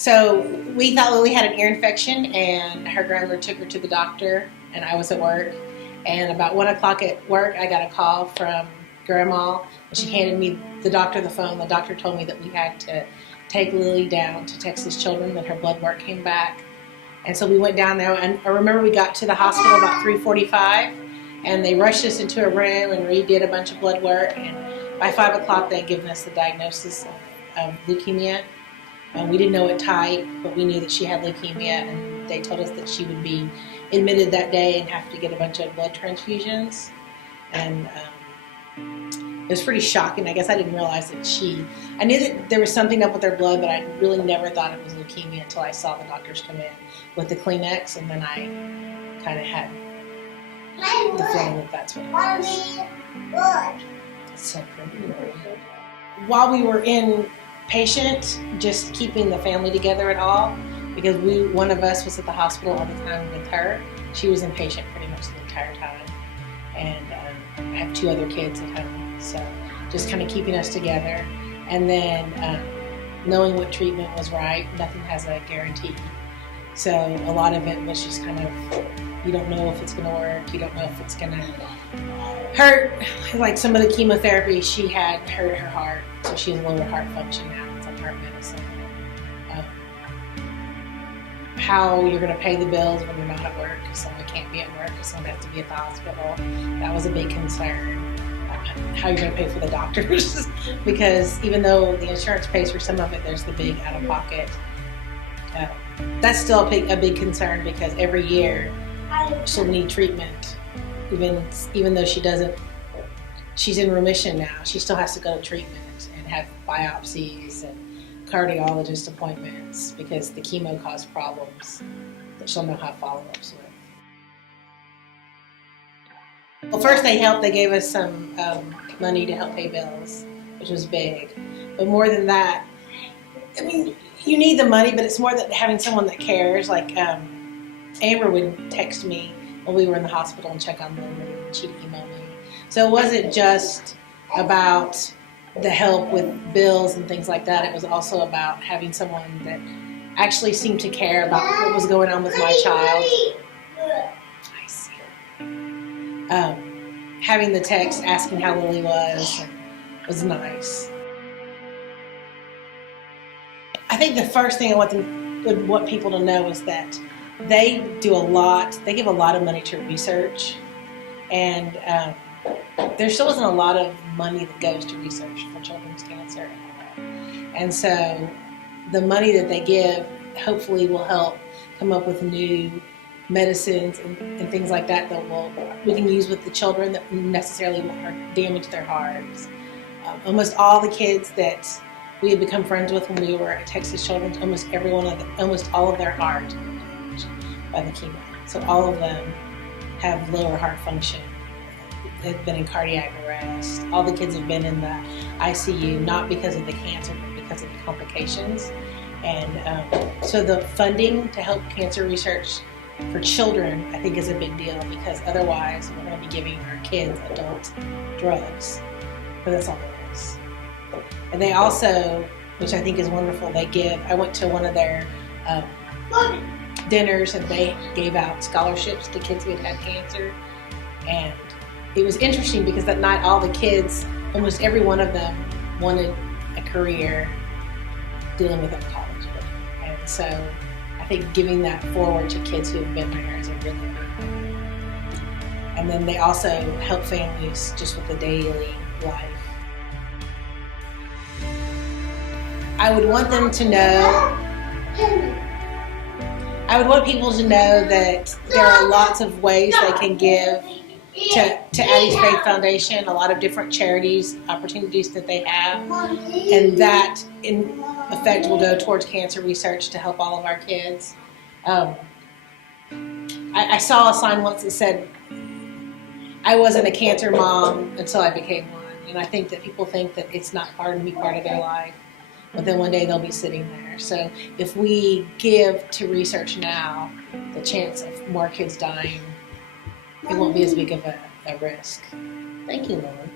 So we thought Lily had an ear infection, and her grandmother took her to the doctor, and I was at work. And about 1 o'clock at work, I got a call from Grandma, and she handed me the doctor the phone. The doctor told me that we had to take Lily down to Texas Children, that her blood work came back. And so we went down there, and I remember we got to the hospital about 3:45, and they rushed us into a room and redid a bunch of blood work. And by 5 o'clock, they had given us the diagnosis of leukemia. We didn't know what type, but we knew that she had leukemia, and they told us that she would be admitted that day and have to get a bunch of blood transfusions. And it was pretty shocking. I guess I didn't realize that I knew that there was something up with her blood, but I really never thought it was leukemia until I saw the doctors come in with the Kleenex, and then I kind of had the feeling that that's what it was. It's so pretty. While we were inpatient, just keeping the family together at all, because one of us was at the hospital all the time with her. She was inpatient pretty much the entire time. And I have 2 other kids at home, so just kind of keeping us together. And then knowing what treatment was right. Nothing has a guarantee. So a lot of it was just kind of, you don't know if it's going to work. You don't know if it's going to hurt. Like some of the chemotherapy, she had hurt her heart, so she has lower heart function now. It's on heart medicine. How you're going to pay the bills when you're not at work, because someone can't be at work, because someone has to be at the hospital. That was a big concern. How you're going to pay for the doctors, because even though the insurance pays for some of it, there's the big out-of-pocket. That's still a big concern, because every year she'll need treatment. Even though she's in remission now, she still has to go to treatment and have biopsies and cardiologist appointments, because the chemo caused problems that she'll know how follow-ups with. Well, first they gave us some money to help pay bills, which was big. But more than that, I mean, you need the money, but it's more that having someone that cares. Like Amber would text me when we were in the hospital and check on Lily, and she'd email me. So it wasn't just about the help with bills and things like that. It was also about having someone that actually seemed to care about what was going on with my child. I see. Having the text asking how Lily was nice. I think the first thing I want people to know is that they give a lot of money to research, and there still isn't a lot of money that goes to research for children's cancer. And so the money that they give hopefully will help come up with new medicines and things like that we can use with the children that necessarily won't damage their hearts. Almost all the kids that we had become friends with when we were at Texas Children's, almost all of their hearts were damaged by the chemo. So all of them have lower heart function. They've been in cardiac arrest. All the kids have been in the ICU, not because of the cancer, but because of the complications. And so the funding to help cancer research for children, I think, is a big deal, because otherwise we're going to be giving our kids adult drugs. But that's all it is. And they also, which I think is wonderful, I went to one of their dinners, and they gave out scholarships to kids who had had cancer. And it was interesting because that night all the kids, almost every one of them, wanted a career dealing with oncology. And so I think giving that forward to kids who have been there is a really big thing. And then they also help families just with the daily life. I would want people to know that there are lots of ways they can give to Addi's Faith Foundation, a lot of different charities, opportunities that they have, and that in effect will go towards cancer research to help all of our kids. I saw a sign once that said, "I wasn't a cancer mom until I became one," and I think that people think that it's not hard to be part of their life, but then one day they'll be sitting there. So if we give to research now, the chance of more kids dying, it won't be as big of a risk. Thank you, Lily.